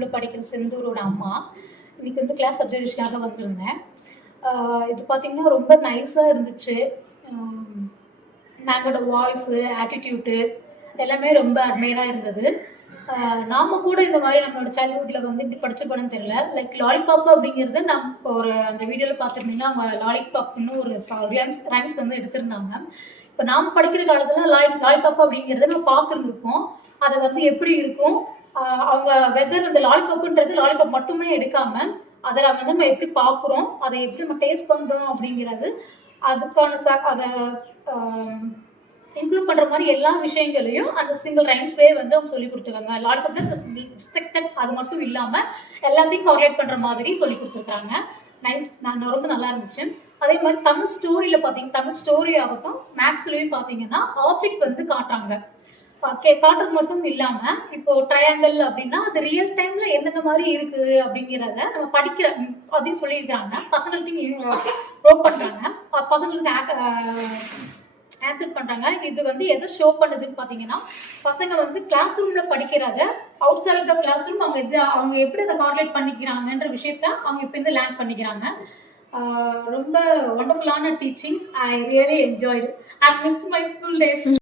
ஸ்கூலில் படிக்கிற செந்தூரோட அம்மா. இன்னைக்கு வந்து கிளாஸ் அப்சர்வேஷனுக்காக வந்திருந்தேன். இது பார்த்தீங்கன்னா ரொம்ப நைஸாக இருந்துச்சு. மேமோட வாய்ஸு, ஆட்டிடியூட்டு எல்லாமே ரொம்ப அட்மையராக இருந்தது. நாம கூட இந்த மாதிரி நம்மளோட சைல்ட்ஹுட்டில் வந்து இப்படி படிச்சிருக்கோன்னு தெரியல. லைக் லாலிபாப் அப்படிங்கிறது நம்ம ஒரு அந்த வீடியோவில் பார்த்துருந்தீங்கன்னா அவங்க லாலிபாப்னு ஒரு ரைம்ஸ் வந்து எடுத்திருந்தாங்க. இப்போ நாம் படிக்கிற காலத்தில் லாலிபாப் அப்படிங்கிறத நம்ம பார்த்துருந்துருப்போம். அதை வந்து எப்படி இருக்கும், அவங்க வெதர் அந்த லாலிபாப்புன்றது லாலிபாப் மட்டுமே எடுக்காம அதில் வந்து நம்ம எப்படி பார்க்குறோம், அதை எப்படி நம்ம டேஸ்ட் பண்ணுறோம் அப்படிங்கிறது, அதுக்கான அதை இன்க்ளூட் பண்ணுற மாதிரி எல்லா விஷயங்களையும் அந்த சிங்கிள் ரைம்ஸ்லேயே வந்து அவங்க சொல்லி கொடுத்துருக்காங்க. லாலிபாப்னா அது மட்டும் இல்லாமல் எல்லாத்தையும் கார்லேட் பண்ணுற மாதிரி சொல்லி கொடுத்துருக்காங்க. நான் ரொம்ப நல்லா இருந்துச்சு. அதே மாதிரி தமிழ் ஸ்டோரியில் பார்த்தீங்கன்னா, தமிழ் ஸ்டோரி ஆகட்டும் மேக்ஸ்லேயும் பார்த்தீங்கன்னா ஆப்ஜெக்ட் வந்து காட்டுறாங்க. காட்டுறது மட்டும் இல்லாமல் இப்போ ட்ரையாங்கல் அப்படின்னா அது ரியல் டைமில் எந்தெந்த மாதிரி இருக்குது அப்படிங்கிறத நம்ம படிக்கிற அதையும் சொல்லியிருக்காங்க. பசங்கள்ட்டையும் ரோப் பண்ணுறாங்க, பசங்களுக்கு ஆக்செப்ட் பண்ணுறாங்க. இது வந்து எதை ஷோ பண்ணுதுன்னு பார்த்தீங்கன்னா, பசங்க வந்து கிளாஸ் ரூமில் படிக்கிறத outside the class room அவங்க எப்படி அதை கார்லேட் பண்ணிக்கிறாங்கன்ற விஷயத்த அவங்க இப்போ வந்து லேர்ன் பண்ணிக்கிறாங்க. ரொம்ப ஒண்டர்ஃபுல்லான teaching. I really enjoyed. I missed my school days.